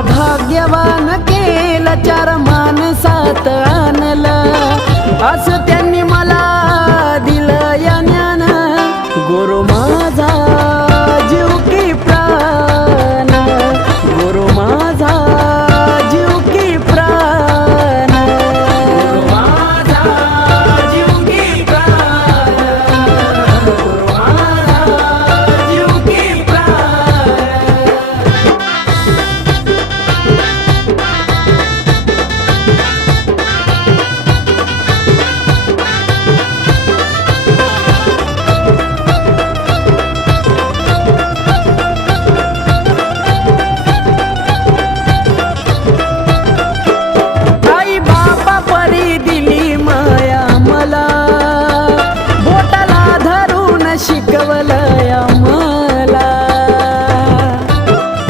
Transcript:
भाग्यवान केल चार माणसात आणलं. असं त्यांनी मला दिलं या ज्ञान. गुरु माझा chicão